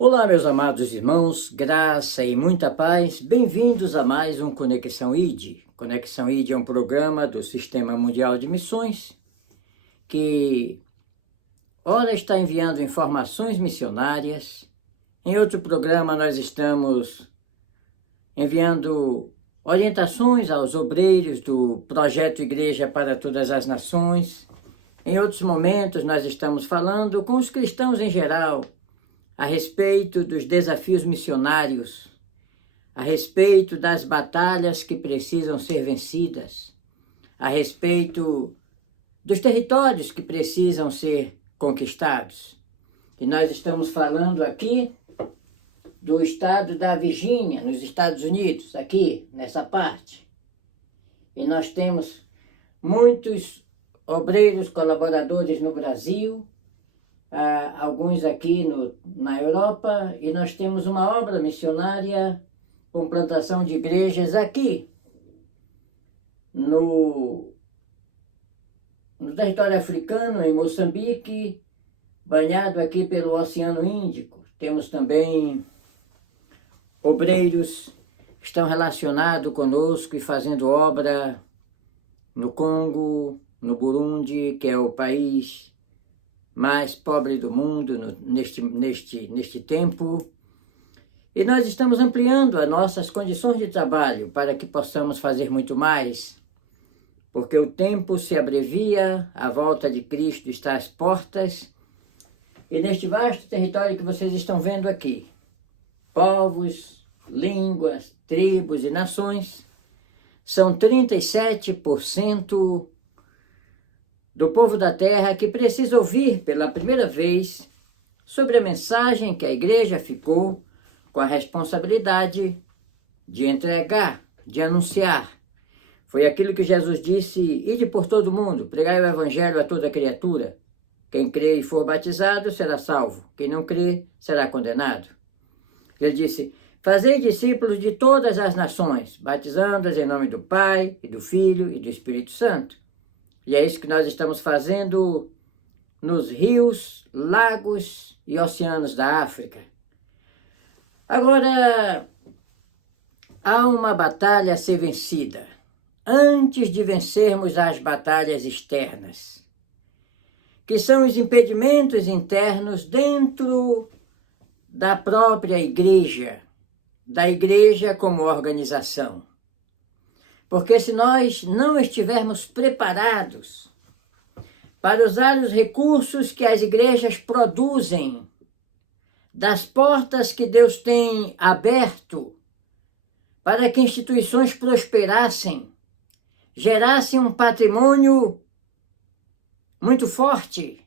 Olá, meus amados irmãos, graça e muita paz, bem-vindos a mais um Conexão ID. Conexão ID é um programa do Sistema Mundial de Missões que, ora, está enviando informações missionárias. Em outro programa, nós estamos enviando orientações aos obreiros do projeto Igreja para Todas as Nações. Em outros momentos, nós estamos falando com os cristãos em geral a respeito dos desafios missionários, a respeito das batalhas que precisam ser vencidas, a respeito dos territórios que precisam ser conquistados. E nós estamos falando aqui do estado da Virgínia, nos Estados Unidos, aqui, nessa parte. E nós temos muitos obreiros colaboradores no Brasil, alguns aqui na Europa, e nós temos uma obra missionária com plantação de igrejas aqui no território africano, em Moçambique, banhado aqui pelo Oceano Índico. Temos também obreiros que estão relacionados conosco e fazendo obra no Congo, no Burundi, que é o país mais pobre do mundo neste tempo. E nós estamos ampliando as nossas condições de trabalho para que possamos fazer muito mais, porque o tempo se abrevia, a volta de Cristo está às portas, e neste vasto território que vocês estão vendo aqui, povos, línguas, tribos e nações, são 37% do povo da terra que precisa ouvir pela primeira vez sobre a mensagem que a igreja ficou com a responsabilidade de entregar, de anunciar. Foi aquilo que Jesus disse: ide por todo mundo, pregai o evangelho a toda criatura. Quem crê e for batizado será salvo, quem não crê será condenado. Ele disse: fazei discípulos de todas as nações, batizando-os em nome do Pai, e do Filho e do Espírito Santo. E é isso que nós estamos fazendo nos rios, lagos e oceanos da África. Agora, há uma batalha a ser vencida, antes de vencermos as batalhas externas, que são os impedimentos internos dentro da própria igreja, da igreja como organização. Porque se nós não estivermos preparados para usar os recursos que as igrejas produzem, das portas que Deus tem aberto para que instituições prosperassem, gerassem um patrimônio muito forte,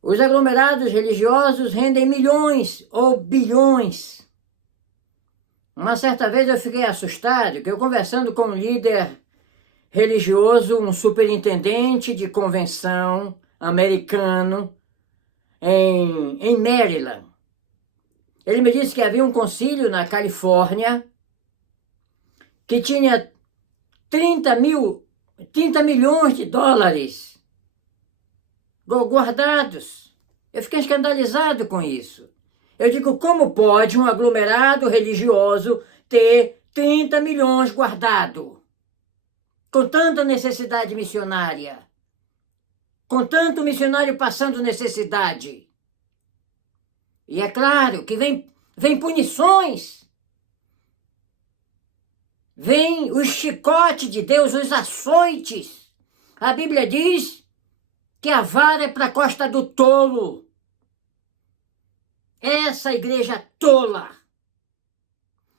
os aglomerados religiosos rendem milhões ou bilhões. Uma certa vez eu fiquei assustado, que eu conversando com um líder religioso, um superintendente de convenção americano em Maryland. Ele me disse que havia um concílio na Califórnia que tinha 30 milhões de dólares guardados. Eu fiquei escandalizado com isso. Eu digo, como pode um aglomerado religioso ter 30 milhões guardado? Com tanta necessidade missionária, com tanto missionário passando necessidade. E é claro que vem punições, vem o chicote de Deus, os açoites. A Bíblia diz que a vara é para a costa do tolo. Essa igreja tola,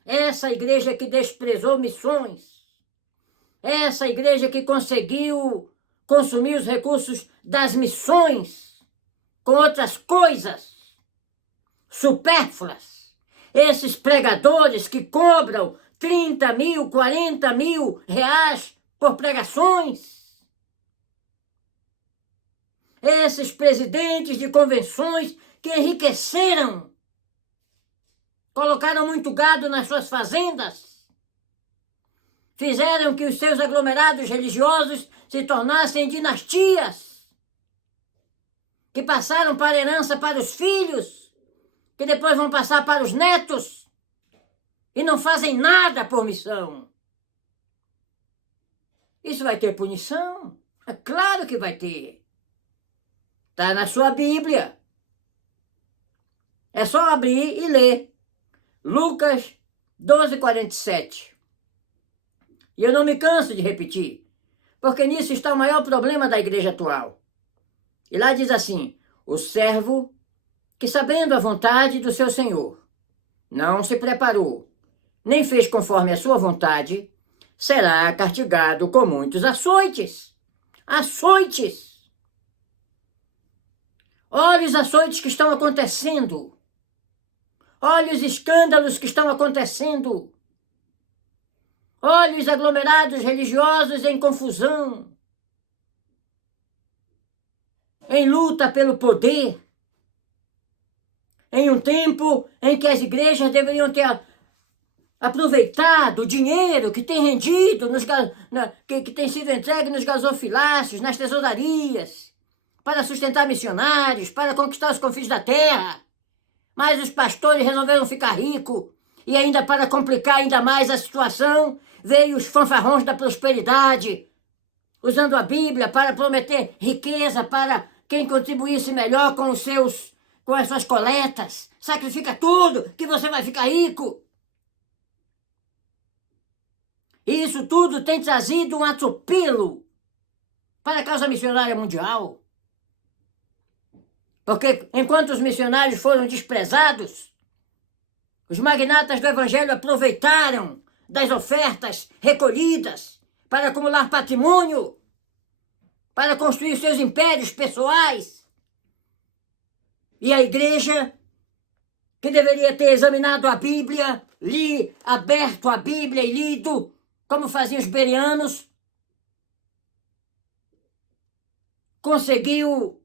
essa igreja que desprezou missões, essa igreja que conseguiu consumir os recursos das missões com outras coisas supérfluas, esses pregadores que cobram 30 mil, 40 mil reais por pregações, esses presidentes de convenções que enriqueceram, colocaram muito gado nas suas fazendas, fizeram que os seus aglomerados religiosos se tornassem dinastias, que passaram para herança para os filhos, que depois vão passar para os netos e não fazem nada por missão. Isso vai ter punição? É claro que vai ter. Está na sua Bíblia. É só abrir e ler. Lucas 12:47. E eu não me canso de repetir, porque nisso está o maior problema da igreja atual. E lá diz assim: o servo que, sabendo a vontade do seu senhor, não se preparou, nem fez conforme a sua vontade, será castigado com muitos açoites. Açoites! Olha os açoites que estão acontecendo. Olha os escândalos que estão acontecendo. Olha os aglomerados religiosos em confusão, em luta pelo poder, em um tempo em que as igrejas deveriam ter aproveitado o dinheiro que tem rendido, que tem sido entregue nos gasofilácios, nas tesourarias, para sustentar missionários, para conquistar os confins da terra. Mas os pastores resolveram ficar ricos e ainda para complicar ainda mais a situação, veio os fanfarrões da prosperidade, usando a Bíblia para prometer riqueza para quem contribuísse melhor com as suas coletas. Sacrifica tudo que você vai ficar rico. E isso tudo tem trazido um atropelo para a causa missionária mundial. Porque enquanto os missionários foram desprezados, os magnatas do Evangelho aproveitaram das ofertas recolhidas para acumular patrimônio, para construir seus impérios pessoais. E a igreja, que deveria ter examinado a Bíblia, aberto a Bíblia e lido, como faziam os bereanos, conseguiu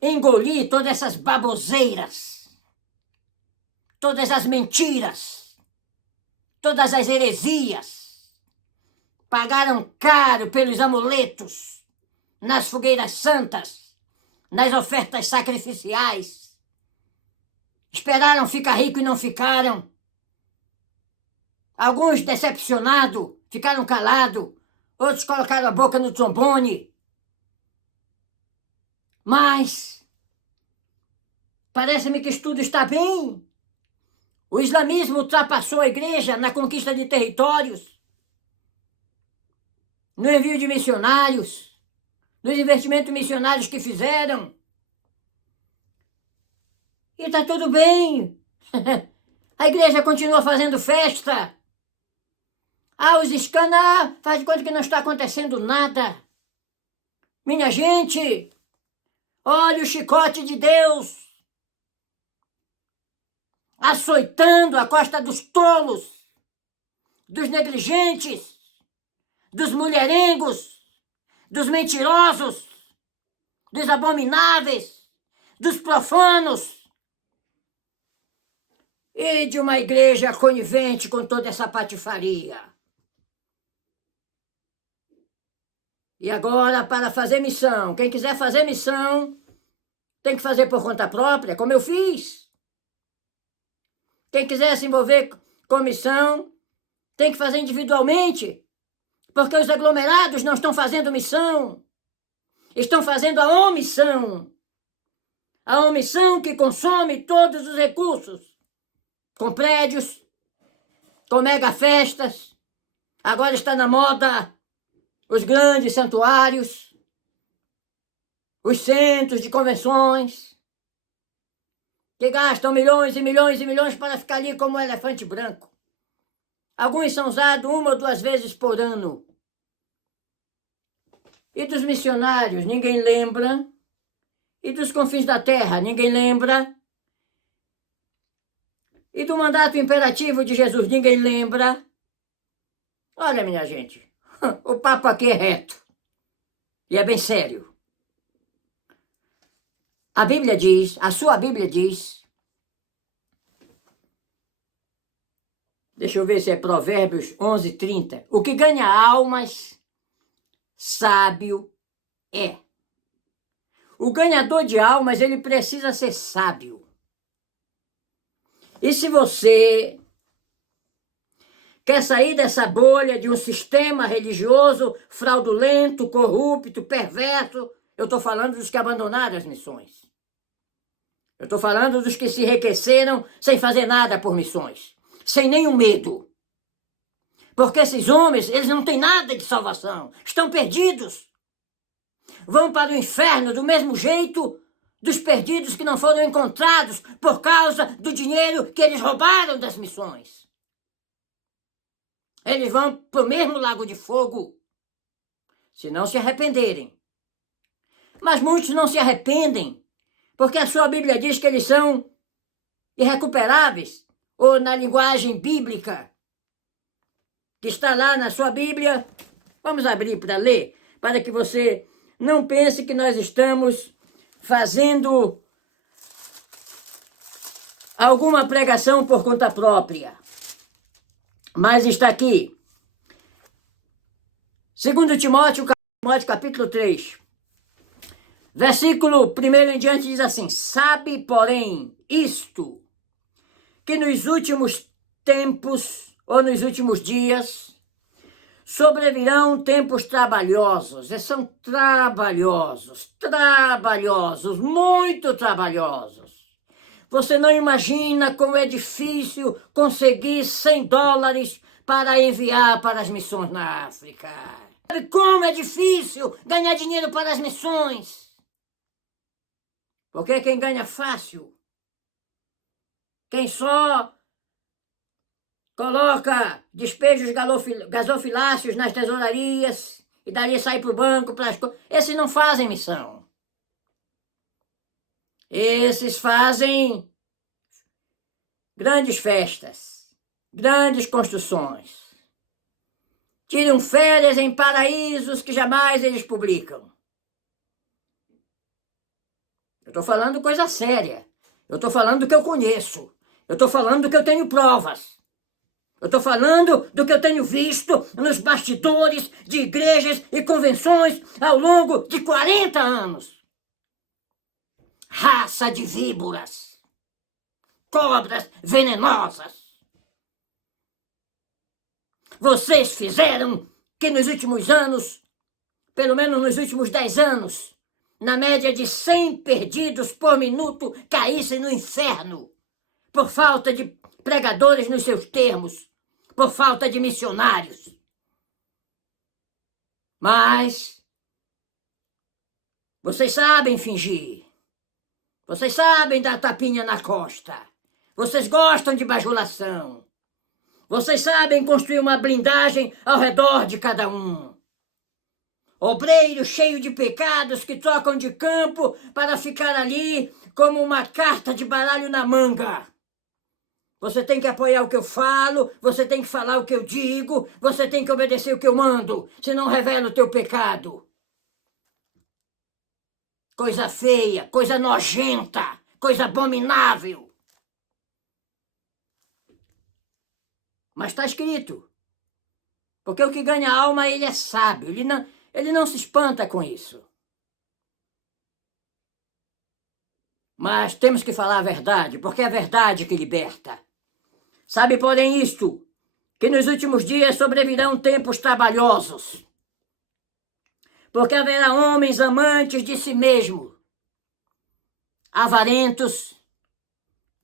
engolir todas essas baboseiras, todas as mentiras, todas as heresias. Pagaram caro pelos amuletos, nas fogueiras santas, nas ofertas sacrificiais. Esperaram ficar rico e não ficaram. Alguns, decepcionados, ficaram calados, outros colocaram a boca no trombone. Mas parece-me que isso tudo está bem. O islamismo ultrapassou a igreja na conquista de territórios, no envio de missionários, nos investimentos missionários que fizeram. E está tudo bem. A igreja continua fazendo festa. Os escândalos, faz de conta que não está acontecendo nada. Minha gente, olha o chicote de Deus açoitando a costa dos tolos, dos negligentes, dos mulherengos, dos mentirosos, dos abomináveis, dos profanos e de uma igreja conivente com toda essa patifaria. E agora, para fazer missão, quem quiser fazer missão tem que fazer por conta própria, como eu fiz. Quem quiser se envolver com missão tem que fazer individualmente, porque os aglomerados não estão fazendo missão, estão fazendo a omissão. A omissão que consome todos os recursos, com prédios, com mega festas. Agora está na moda os grandes santuários, os centros de convenções, que gastam milhões e milhões e milhões para ficar ali como um elefante branco. Alguns são usados 1 ou 2 vezes por ano. E dos missionários ninguém lembra. E dos confins da terra ninguém lembra. E do mandato imperativo de Jesus ninguém lembra. Olha, minha gente, o papo aqui é reto. E é bem sério. A Bíblia diz, a sua Bíblia diz, deixa eu ver se é Provérbios 11:30, o que ganha almas, sábio é. O ganhador de almas, ele precisa ser sábio. E se você quer sair dessa bolha de um sistema religioso fraudulento, corrupto, perverso, eu estou falando dos que abandonaram as missões. Eu estou falando dos que se enriqueceram sem fazer nada por missões, sem nenhum medo. Porque esses homens, eles não têm nada de salvação, estão perdidos. Vão para o inferno do mesmo jeito dos perdidos que não foram encontrados por causa do dinheiro que eles roubaram das missões. Eles vão para o mesmo lago de fogo, se não se arrependerem. Mas muitos não se arrependem, porque a sua Bíblia diz que eles são irrecuperáveis, ou na linguagem bíblica, que está lá na sua Bíblia. Vamos abrir para ler, para que você não pense que nós estamos fazendo alguma pregação por conta própria. Mas está aqui. 2 Timóteo, capítulo 3. Versículo 1 em diante diz assim: sabe, porém, isto, que nos últimos tempos, ou nos últimos dias, sobrevirão tempos trabalhosos. E são trabalhosos, muito trabalhosos. Você não imagina como é difícil conseguir $100 para enviar para as missões na África. Sabe como é difícil ganhar dinheiro para as missões? Porque quem ganha fácil, quem só coloca despejos gasofiláceos nas tesourarias e dali sai para o banco, para as coisas, esses não fazem missão. Esses fazem grandes festas, grandes construções. Tiram férias em paraísos que jamais eles publicam. Eu estou falando coisa séria. Eu estou falando do que eu conheço. Eu estou falando do que eu tenho provas. Eu estou falando do que eu tenho visto nos bastidores de igrejas e convenções ao longo de 40 anos. Raça de víboras, cobras venenosas. Vocês fizeram que nos últimos anos, pelo menos nos últimos 10 anos, na média de 100 perdidos por minuto caíssem no inferno, por falta de pregadores nos seus termos, por falta de missionários. Mas vocês sabem fingir. Vocês sabem dar tapinha na costa. Vocês gostam de bajulação. Vocês sabem construir uma blindagem ao redor de cada um. Obreiros cheios de pecados que trocam de campo para ficar ali como uma carta de baralho na manga. Você tem que apoiar o que eu falo, você tem que falar o que eu digo, você tem que obedecer o que eu mando, senão revela o teu pecado. Coisa feia, coisa nojenta, coisa abominável. Mas está escrito. Porque o que ganha alma, ele é sábio, ele não se espanta com isso. Mas temos que falar a verdade, porque é a verdade que liberta. Sabe, porém, isto, que nos últimos dias sobrevirão tempos trabalhosos. Porque haverá homens amantes de si mesmo, avarentos,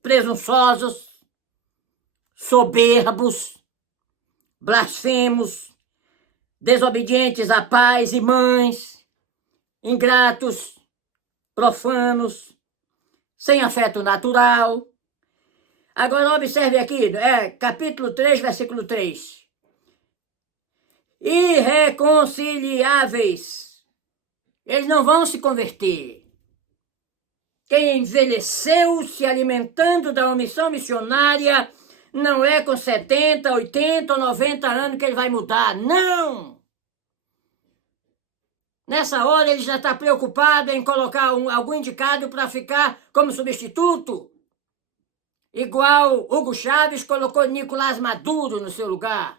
presunçosos, soberbos, blasfemos, desobedientes a pais e mães, ingratos, profanos, sem afeto natural. Agora observe aqui, capítulo 3, versículo 3. Irreconciliáveis. Eles não vão se converter. Quem envelheceu se alimentando da omissão missionária não é com 70, 80 ou 90 anos que ele vai mudar. Não! Nessa hora ele já está preocupado em colocar algum indicado para ficar como substituto. Igual Hugo Chávez colocou Nicolás Maduro no seu lugar.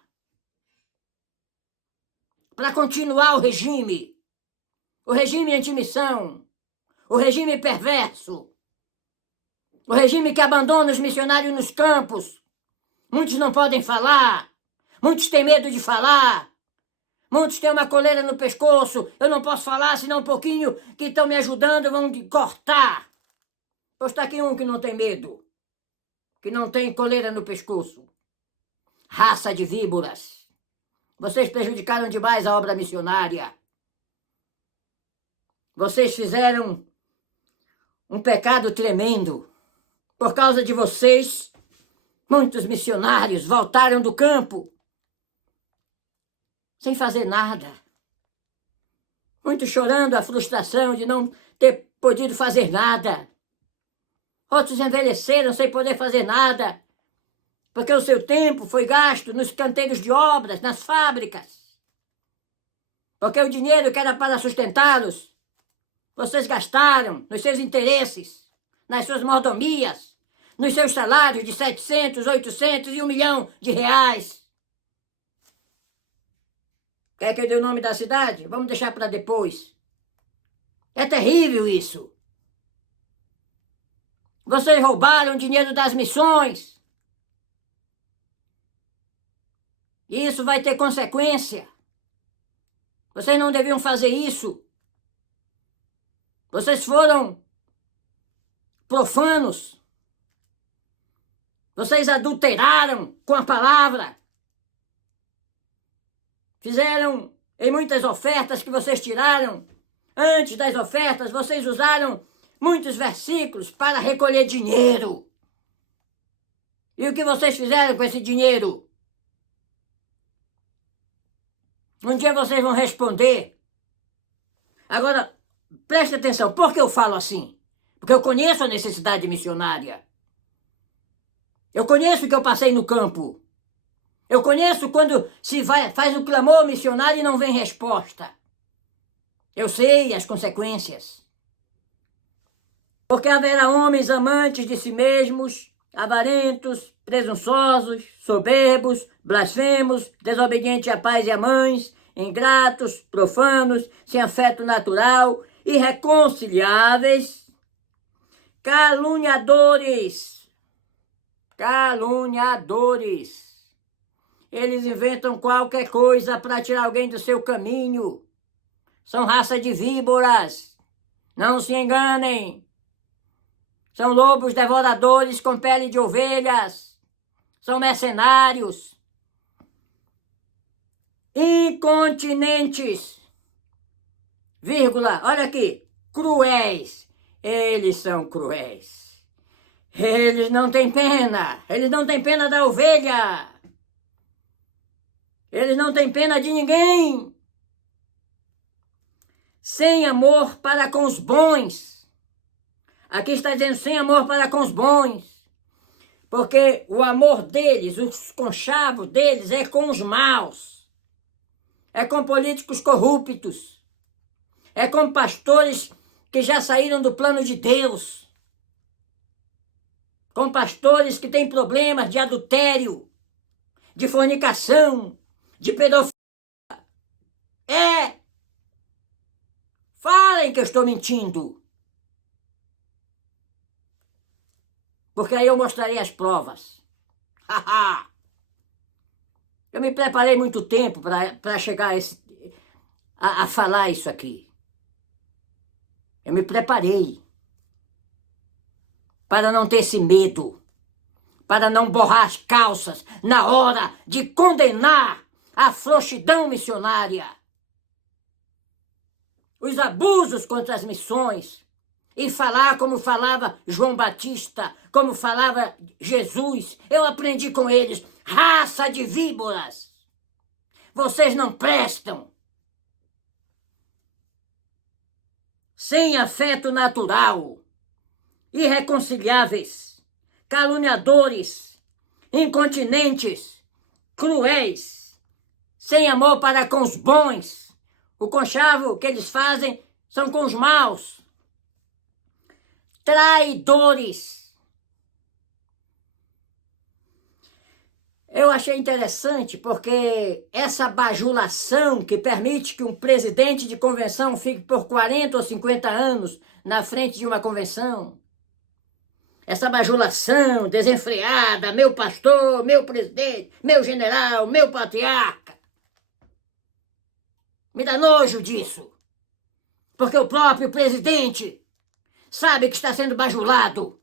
Para continuar o regime antimissão, o regime perverso, o regime que abandona os missionários nos campos. Muitos não podem falar, muitos têm medo de falar, muitos têm uma coleira no pescoço. Eu não posso falar, senão um pouquinho que estão me ajudando vão cortar. Pois está aqui um que não tem medo, que não tem coleira no pescoço. Raça de víboras. Vocês prejudicaram demais a obra missionária. Vocês fizeram um pecado tremendo. Por causa de vocês, muitos missionários voltaram do campo sem fazer nada. Muitos chorando a frustração de não ter podido fazer nada. Outros envelheceram sem poder fazer nada, porque o seu tempo foi gasto nos canteiros de obras, nas fábricas. Porque o dinheiro que era para sustentá-los, vocês gastaram nos seus interesses, nas suas mordomias, nos seus salários de 700, 800 e 1 milhão de reais. Quer que eu dê o nome da cidade? Vamos deixar para depois. É terrível isso. Vocês roubaram dinheiro das missões. E isso vai ter consequência. Vocês não deviam fazer isso. Vocês foram profanos. Vocês adulteraram com a palavra. Fizeram em muitas ofertas que vocês tiraram. Antes das ofertas, vocês usaram muitos versículos para recolher dinheiro. E o que vocês fizeram com esse dinheiro? Um dia vocês vão responder. Agora, preste atenção, por que eu falo assim? Porque eu conheço a necessidade missionária. Eu conheço o que eu passei no campo. Eu conheço quando faz o clamor missionário e não vem resposta. Eu sei as consequências. Porque haverá homens amantes de si mesmos, avarentos, presunçosos, soberbos, blasfemos, desobedientes a pais e a mães, ingratos, profanos, sem afeto natural, irreconciliáveis, caluniadores. Eles inventam qualquer coisa para tirar alguém do seu caminho. São raça de víboras. Não se enganem. São lobos devoradores com pele de ovelhas. São mercenários. Incontinentes. Vírgula, olha aqui. Cruéis. Eles são cruéis. Eles não têm pena. Eles não têm pena da ovelha. Eles não têm pena de ninguém. Sem amor para com os bons. Aqui está dizendo sem amor para com os bons. Porque o amor deles, os conchavos deles é com os maus. É com políticos corruptos. É com pastores que já saíram do plano de Deus. Com pastores que têm problemas de adultério, de fornicação, de pedofilia. Falem que eu estou mentindo. Porque aí eu mostrarei as provas. Eu me preparei muito tempo para chegar a falar isso aqui. Eu me preparei para não ter esse medo, para não borrar as calças na hora de condenar a frouxidão missionária, os abusos contra as missões, e falar como falava João Batista, como falava Jesus. Eu aprendi com eles, raça de víboras, vocês não prestam. Sem afeto natural, irreconciliáveis, caluniadores, incontinentes, cruéis, sem amor para com os bons. O conchavo que eles fazem são com os maus. Traidores. Eu achei interessante porque essa bajulação que permite que um presidente de convenção fique por 40 ou 50 anos na frente de uma convenção, essa bajulação desenfreada, meu pastor, meu presidente, meu general, meu patriarca, me dá nojo disso, porque o próprio presidente sabe que está sendo bajulado.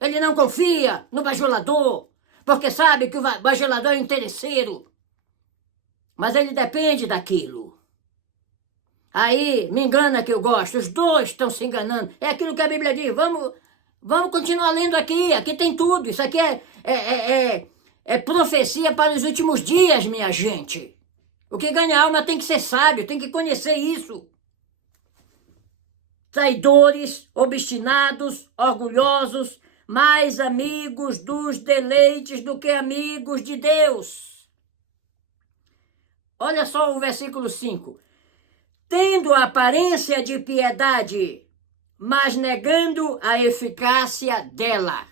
Ele não confia no bajulador, porque sabe que o bajulador é interesseiro. Mas ele depende daquilo. Aí, me engana que eu gosto, os dois estão se enganando. É aquilo que a Bíblia diz, vamos continuar lendo aqui tem tudo. Isso aqui é profecia para os últimos dias, minha gente. O que ganha alma tem que ser sábio, tem que conhecer isso. Traidores, obstinados, orgulhosos, mais amigos dos deleites do que amigos de Deus. Olha só o versículo 5. Tendo a aparência de piedade, mas negando a eficácia dela.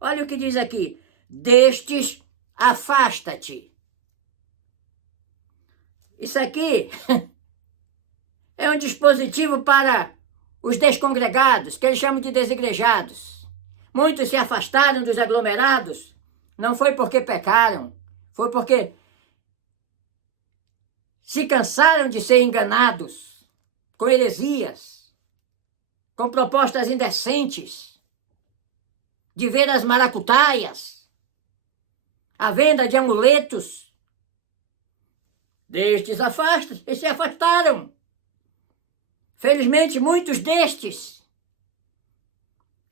Olha o que diz aqui. Destes, afasta-te. Isso aqui é um dispositivo para os descongregados, que eles chamam de desigrejados. Muitos se afastaram dos aglomerados, não foi porque pecaram, foi porque se cansaram de ser enganados com heresias, com propostas indecentes, de ver as maracutaias, a venda de amuletos. Destes afastam e se afastaram. Felizmente, muitos destes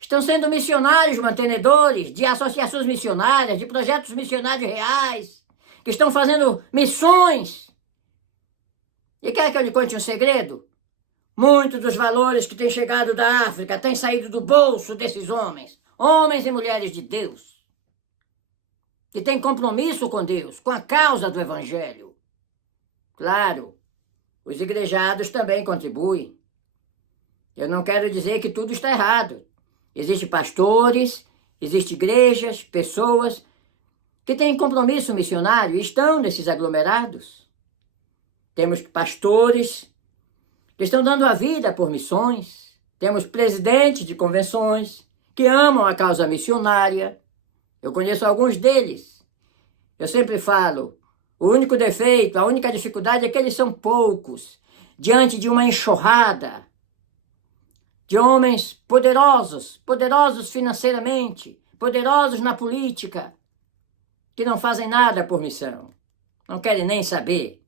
estão sendo missionários mantenedores de associações missionárias, de projetos missionários reais, que estão fazendo missões. E quer que eu lhe conte um segredo? Muitos dos valores que têm chegado da África têm saído do bolso desses homens, homens e mulheres de Deus, que têm compromisso com Deus, com a causa do Evangelho. Claro, os igrejados também contribuem. Eu não quero dizer que tudo está errado. Existem pastores, existem igrejas, pessoas que têm compromisso missionário e estão nesses aglomerados. Temos pastores que estão dando a vida por missões. Temos presidentes de convenções que amam a causa missionária. Eu conheço alguns deles. Eu sempre falo, o único defeito, a única dificuldade é que eles são poucos diante de uma enxurrada de homens poderosos, poderosos financeiramente, poderosos na política, que não fazem nada por missão, não querem nem saber.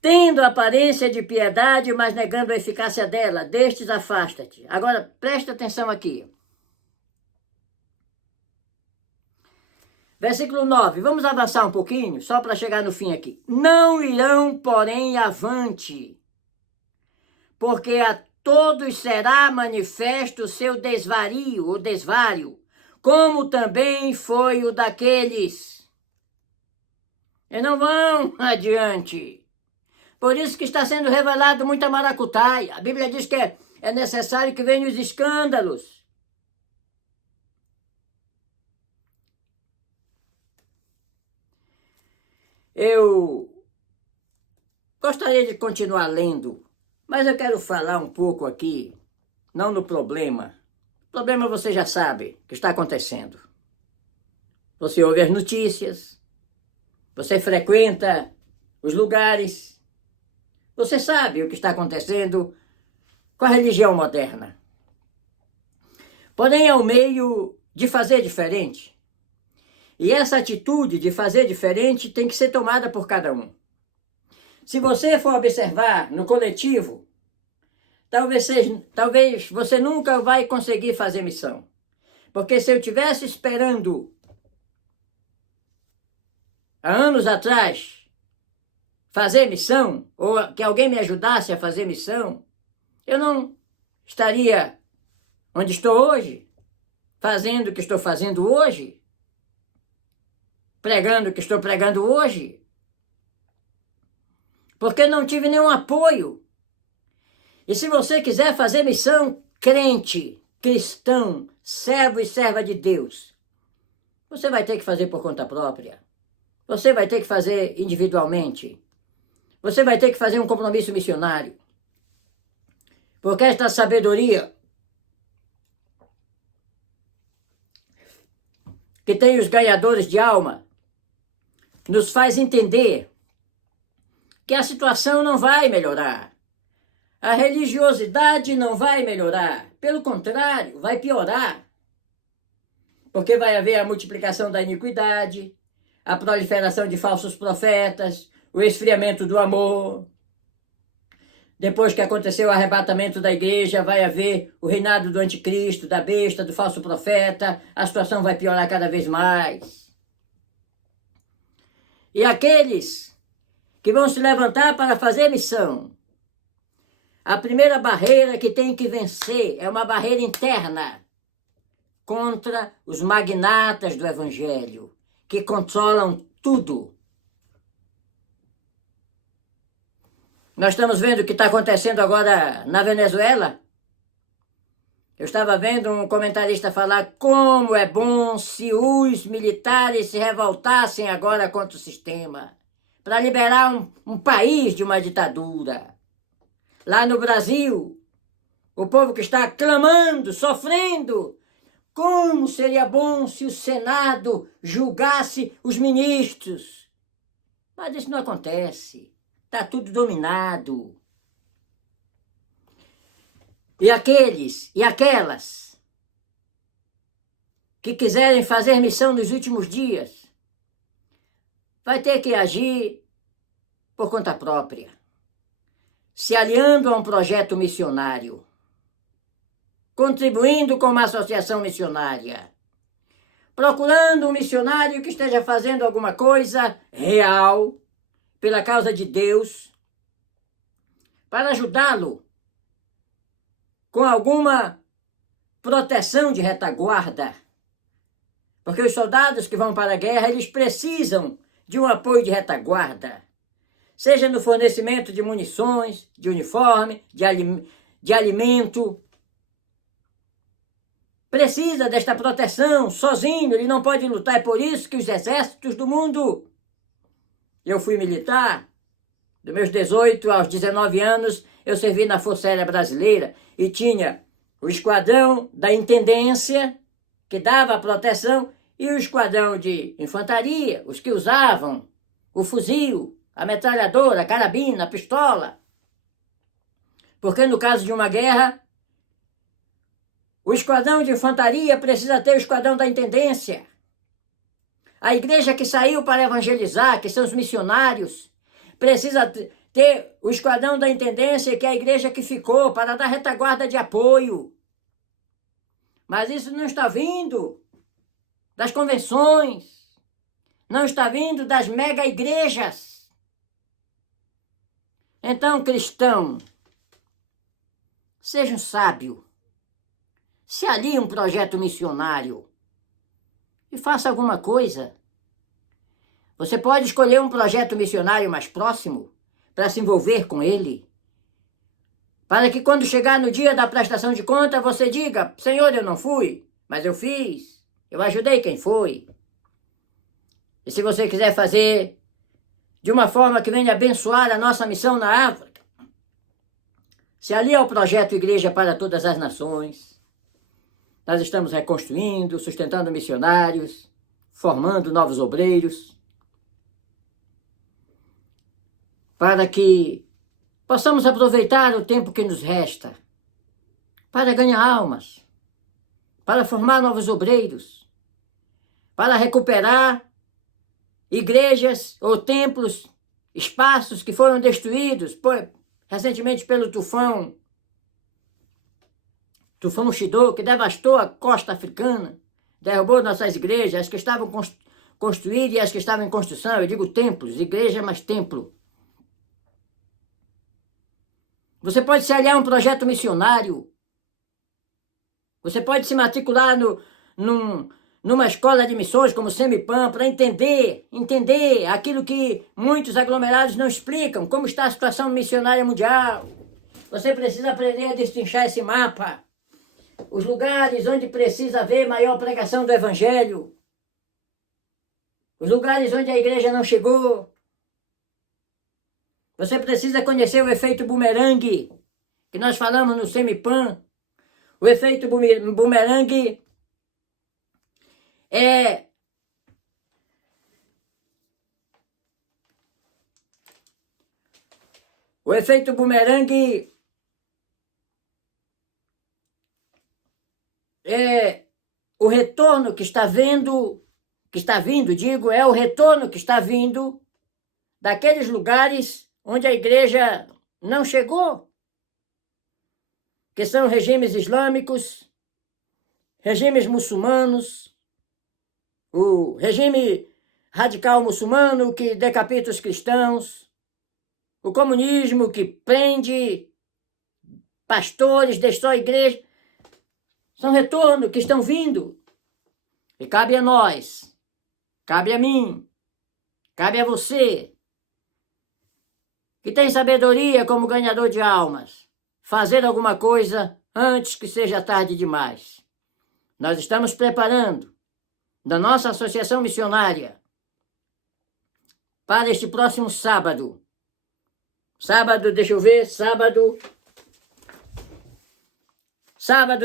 Tendo aparência de piedade, mas negando a eficácia dela, destes afasta-te. Agora, presta atenção aqui. Versículo 9, vamos avançar um pouquinho, só para chegar no fim aqui. Não irão, porém, avante, porque a todos será manifesto o seu desvario, ou desvário, como também foi o daqueles. E não vão adiante. Por isso que está sendo revelado muita maracutaia. A Bíblia diz que é necessário que venham os escândalos. Eu gostaria de continuar lendo, mas eu quero falar um pouco aqui, não no problema. O problema você já sabe o que está acontecendo. Você ouve as notícias, você frequenta os lugares, você sabe o que está acontecendo com a religião moderna. Porém, é o meio de fazer diferente. E essa atitude de fazer diferente tem que ser tomada por cada um. Se você for observar no coletivo, talvez você nunca vai conseguir fazer missão. Porque se eu estivesse esperando, há anos atrás, fazer missão, ou que alguém me ajudasse a fazer missão, eu não estaria onde estou hoje, fazendo o que estou fazendo hoje, pregando o que estou pregando hoje, porque não tive nenhum apoio. E se você quiser fazer missão, crente, cristão, servo e serva de Deus, você vai ter que fazer por conta própria. Você vai ter que fazer individualmente. Você vai ter que fazer um compromisso missionário. Porque esta sabedoria que tem os ganhadores de alma nos faz entender que a situação não vai melhorar. A religiosidade não vai melhorar. Pelo contrário, vai piorar. Porque vai haver a multiplicação da iniquidade, a proliferação de falsos profetas, o esfriamento do amor. Depois que aconteceu o arrebatamento da igreja, vai haver o reinado do anticristo, da besta, do falso profeta. A situação vai piorar cada vez mais. E aqueles que vão se levantar para fazer missão, a primeira barreira que tem que vencer é uma barreira interna contra os magnatas do evangelho, que controlam tudo. Nós estamos vendo o que está acontecendo agora na Venezuela. Eu estava vendo um comentarista falar como é bom se os militares se revoltassem agora contra o sistema, para liberar um país de uma ditadura. Lá no Brasil, o povo que está clamando, sofrendo, como seria bom se o Senado julgasse os ministros. Mas isso não acontece. Está tudo dominado. E aqueles e aquelas que quiserem fazer missão nos últimos dias, vai ter que agir por conta própria, se aliando a um projeto missionário, contribuindo com uma associação missionária, procurando um missionário que esteja fazendo alguma coisa real, pela causa de Deus, para ajudá-lo com alguma proteção de retaguarda. Porque os soldados que vão para a guerra, eles precisam de um apoio de retaguarda, seja no fornecimento de munições, de uniforme, de alimento. Precisa desta proteção, sozinho, ele não pode lutar. É por isso que os exércitos do mundo... Eu fui militar, dos meus 18 aos 19 anos, eu servi na Força Aérea Brasileira e tinha o esquadrão da intendência, que dava a proteção, e o esquadrão de infantaria, os que usavam o fuzil, a metralhadora, a carabina, a pistola. Porque no caso de uma guerra, o esquadrão de infantaria precisa ter o esquadrão da intendência. A igreja que saiu para evangelizar, que são os missionários, precisa ter o esquadrão da intendência, que é a igreja que ficou, para dar retaguarda de apoio. Mas isso não está vindo das convenções, não está vindo das mega igrejas. Então, cristão, seja um sábio, se alie um projeto missionário e faça alguma coisa. Você pode escolher um projeto missionário mais próximo para se envolver com ele, para que quando chegar no dia da prestação de conta, você diga: Senhor, eu não fui, mas eu fiz, eu ajudei quem foi. E se você quiser fazer de uma forma que venha abençoar a nossa missão na África, se alie ao projeto Igreja para Todas as Nações. Nós estamos reconstruindo, sustentando missionários, formando novos obreiros, para que possamos aproveitar o tempo que nos resta para ganhar almas, para formar novos obreiros, para recuperar igrejas ou templos, espaços que foram destruídos recentemente pelo tufão Chido, que devastou a costa africana, derrubou nossas igrejas, as que estavam construídas e as que estavam em construção. Eu digo templos, igreja mais templo. Você pode se aliar a um projeto missionário. Você pode se matricular numa escola de missões como o Semipam para entender aquilo que muitos aglomerados não explicam, como está a situação missionária mundial. Você precisa aprender a destrinchar esse mapa. os lugares onde precisa haver maior pregação do Evangelho, os lugares onde a igreja não chegou. Você precisa conhecer o efeito bumerangue, que nós falamos no Semipan. O efeito bumerangue é o efeito bumerangue é o retorno que está vindo, é o retorno que está vindo daqueles lugares onde a igreja não chegou, que são regimes islâmicos, regimes muçulmanos, o regime radical muçulmano que decapita os cristãos, o comunismo que prende pastores, destrói igreja. São retornos que estão vindo. E cabe a nós, cabe a mim, cabe a você, que tem sabedoria como ganhador de almas, fazer alguma coisa antes que seja tarde demais. Nós estamos preparando, da nossa associação missionária, para este próximo sábado. Deixa eu ver, sábado,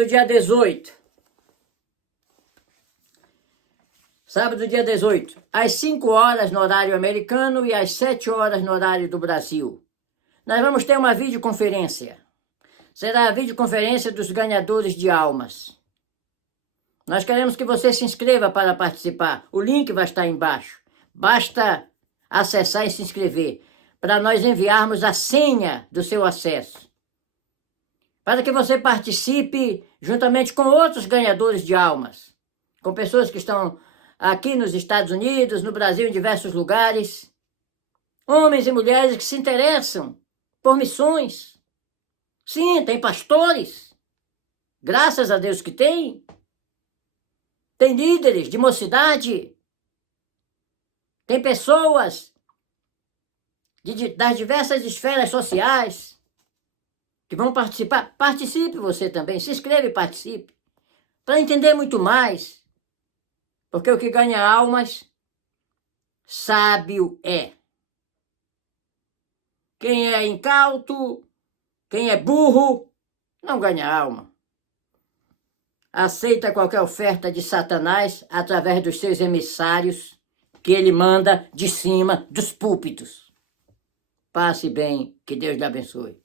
dia 18. Sábado, dia 18, às 5 horas no horário americano e às 7 horas no horário do Brasil. Nós vamos ter uma videoconferência. Será a videoconferência dos ganhadores de almas. Nós queremos que você se inscreva para participar. O link vai estar embaixo. Basta acessar e se inscrever, para nós enviarmos a senha do seu acesso, para que você participe juntamente com outros ganhadores de almas, com pessoas que estão aqui nos Estados Unidos, no Brasil, em diversos lugares, homens e mulheres que se interessam por missões. Sim, tem pastores, graças a Deus que tem. Tem líderes de mocidade, tem pessoas das diversas esferas sociais que vão participar. Participe você também, se inscreva e participe, para entender muito mais, porque o que ganha almas, sábio é. Quem é incauto, quem é burro, não ganha alma. Aceita qualquer oferta de Satanás através dos seus emissários que ele manda de cima dos púlpitos. Passe bem, que Deus lhe abençoe.